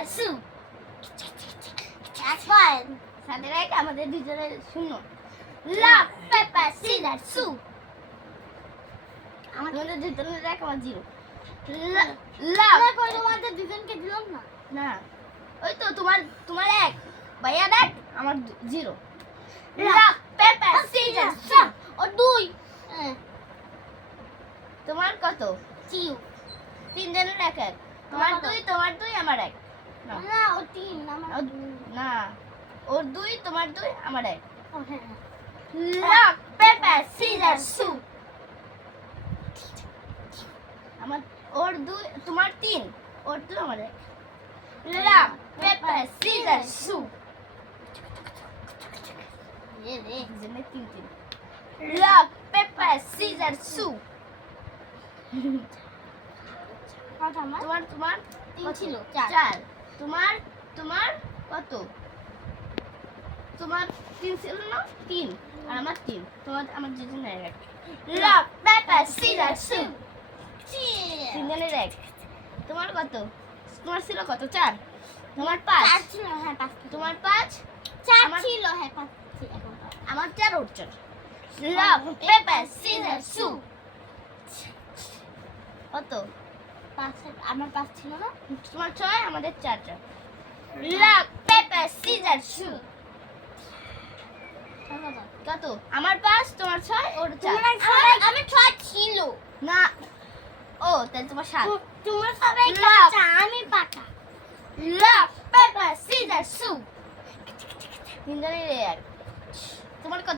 caesar সু এখন সাদের এক আমাদের দুজনের শূন্য লক পেপার সিজার সু আমাদের দুজনের এক আমার জিরো লক তোমাদের দুজনকে দিলাম না না ওই তো তোমার এক ভাইয়া দেখ আমার জিরো লক পেপার সিজার সু ও দুই তোমার কত চিউ তিনজনের এক এক তোমার দুই আমার এক না ও তিন আমার না ওর দুই তোমার দুই আমার এক লক পেপার সিজার সু আমার ওর দুই তোমার তিন ওর দুই আমার এক লক পেপার সিজার সু ये रे जने तीन लक पेपर सीजर सू তোমার তিন ছিল চার তোমার কত তোমার তিন ছিল না তিন আর আমার তিন আমার দুজনের এক লক পেপার সিজার সু তিনজনের এক তোমার কত তোমার ছিল কত চার তোমার পাঁচ ছিল হ্যাঁ পাঁচ তোমার পাঁচ চার ছিল হ্যাঁ পাঁচ আমার চার ওর চার লক পেপার সিজার সু কত পাঁচ আমার পাঁচ ছিল না তোমার ছয় আমাদের চার লক পেপার সিজার সু কত আমার পাঁচ তোমার ছয় ওর চার আমার ছয় ছিল না ও তাহলে তোমার সাত তোমার সবাই কাঁচা আমি পাকা লক পেপার সিজার সু তিনজনের এক তোমার কত